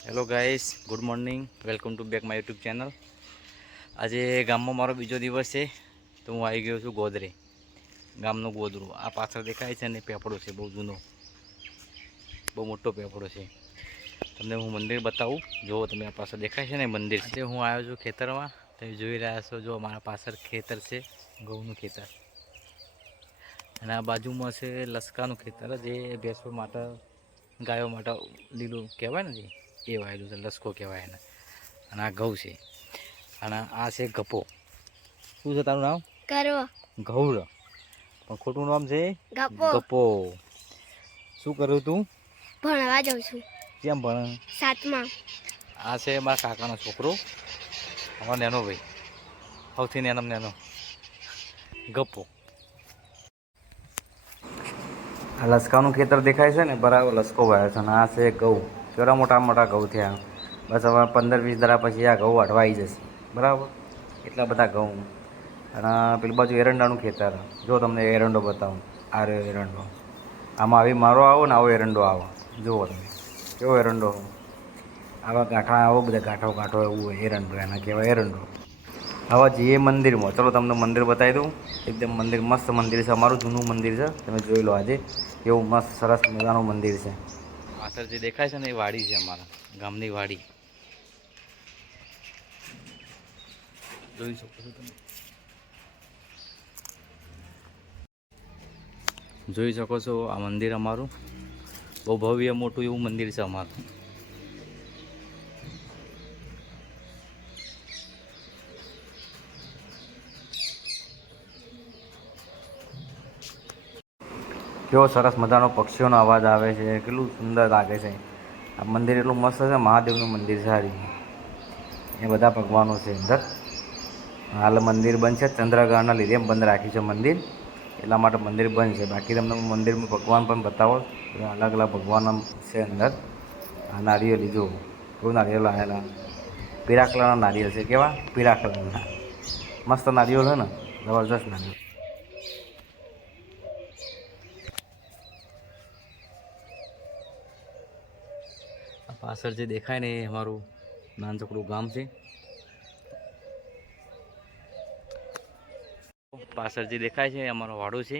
Hello guys, good morning, welcome to back my YouTube channel. આજે ગામમાં મારો બીજો દિવસ છે, તો હું આવી ગયો છું ગોદરે. ગામનું ગોદરું આ પાછળ દેખાય છે ને પેપડો છે, બહુ જૂનો, બહુ મોટો પેપડો છે. તમને હું મંદિર બતાવું. જો તમે આ પાછળ દેખાય છે ને મંદિર છે. હું આવ્યો છું ખેતરમાં, તમે જોઈ રહ્યા છો. જો મારા પાછળ ખેતર છે, ઘઉંનું ખેતર, અને આ બાજુમાં છે લસકાનું ખેતર, જે ભેંસો માટે, ગાયો માટે લીલું કહેવાય ને, એ વાયેલું છે, લસકો કહેવાય એને. અને આ ઘઉં છે, અને આ છે ગપો. શું છે તારું નામ? કરવો. ઘઉં, પણ ખોટું નામ છે ગપો. શું કરું તું? ભણવા જાઉં છું. કેમ ભણે? 7મા. આ છે મારા કાકાનો છોકરો, અમારો નેનો ભાઈ, સૌથી નેનો ગપો. આ લસકાનું ખેતર દેખાય છે ને, બરાબર લસકો વાયો છે. અને આ છે ઘઉં, કેવા મોટા મોટા ઘઉં થયા. બસ હવે 15-20 દાડા પછી આ ઘઉં વાઢવા આવી જશે, બરાબર. એટલા બધા ઘઉં. અને પેલી બાજુ એરંડાનું ખેતર. જો તમને એરંડો બતાવું, આ રહ્યો એરંડો. આમાં આવી મારો આવો ને આવો એરંડો આવો, જુઓ તમે કેવો એરંડો. આવા ગાંઠા, આવો બધા ગાંઠો એવું હોય એરંડો, એના કહેવાય એરંડો. હવે જઈએ મંદિરમાં. ચલો તમને મંદિર બતાવી દઉં. એકદમ મંદિર મસ્ત મંદિર છે, અમારું જૂનું મંદિર છે, તમે જોઈ લો. આજે એવું મસ્ત સરસ મજાનું મંદિર છે. પાછળ જે દેખાય છે ને એ વાડી છે, અમારા ગામની વાડી. જોઈ શકો છો તમે, જોઈ શકો છો. આ મંદિર અમારું બહુ ભવ્ય મોટું એવું મંદિર છે અમારું. કેવો સરસ મજાનો પક્ષીઓનો અવાજ આવે છે, કેટલું સુંદર લાગે છે. આ મંદિર એટલું મસ્ત છે, મહાદેવનું મંદિર છે. એ બધા ભગવાનો છે અંદર. હાલ મંદિર બંધ છે, ચંદ્રગ્રહણના લીધે બંધ રાખ્યું છે મંદિર, એટલા માટે મંદિર બંધ છે. બાકી તમને મંદિરમાં ભગવાન પણ બતાવો. અલગ અલગ ભગવાન છે અંદર. આ નારિયેળ લીધો, કેવું નારિયેળ આવેલા, પીળા કલરના નારિયેળ છે. કેવા પીળા કલરના મસ્ત નારિયેળ છે ને, જબરજસ્ત નારિયેળ. પાછળ જે દેખાય ને એ અમારું નાનચકડું ગામ છે. પાછળ જે દેખાય છે એ અમારો વાડો છે.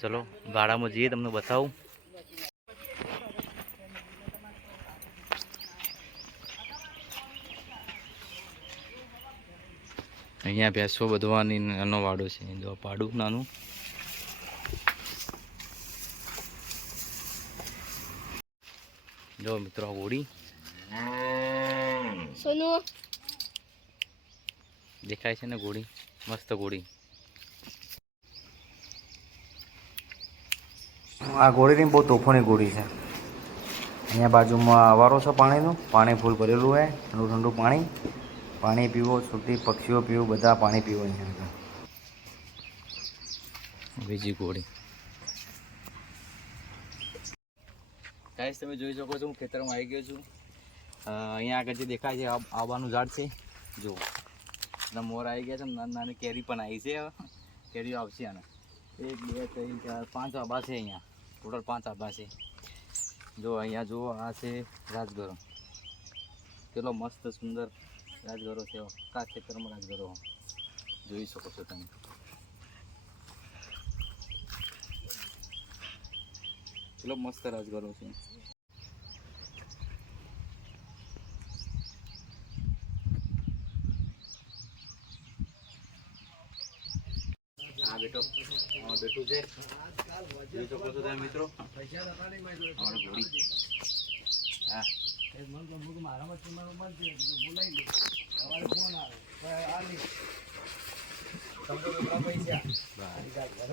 ચલો ગાડામાં જઈએ, તમને બતાવું. અહીંયા ભેંસો બધવાની નાનો વાડો છે. જો પાડું નાનું. જો મિત્રો, ઘોડી સોનું દેખાય છે ને, ઘોડી, મસ્ત ઘોડી. આ ઘોડીની બહુ તોફાની ઘોડી છે. અહીંયા બાજુમાં અવારો છે પાણીનું, પાણી ફૂલ ભરેલું હોય, ઠંડુ ઠંડુ પાણી. પાણી પીવો, સુટી પક્ષીઓ પીવો, બધા પાણી પીવો. અહીંયા બીજી ઘોડી. ગાઈસ, તમે જોઈ શકો છો, હું ખેતરમાં આવી ગયો છું. અહીંયા આગળ જે દેખાય છે આંબાનું ઝાડ છે. જો મોર આવી ગયા છે, નાની નાની કેરી પણ આવી છે. કેરીઓ આવશે આને. 1 2 3 4 5 આંબા છે અહીંયા, ટોટલ 5 આંબા છે. જો અહીંયા જુઓ, આ છે રાજગરો. કેટલો મસ્ત સુંદર રાજગરો છે. આખા ખેતરમાં રાજગરો જોઈ શકો છો તમે. કેટલો મસ્ત રાજગરો છે. હા બેટો, બેઠું છે, જોઈ શકો છો તમે મિત્રો. અમારો ઘોડી. હા, પૈસા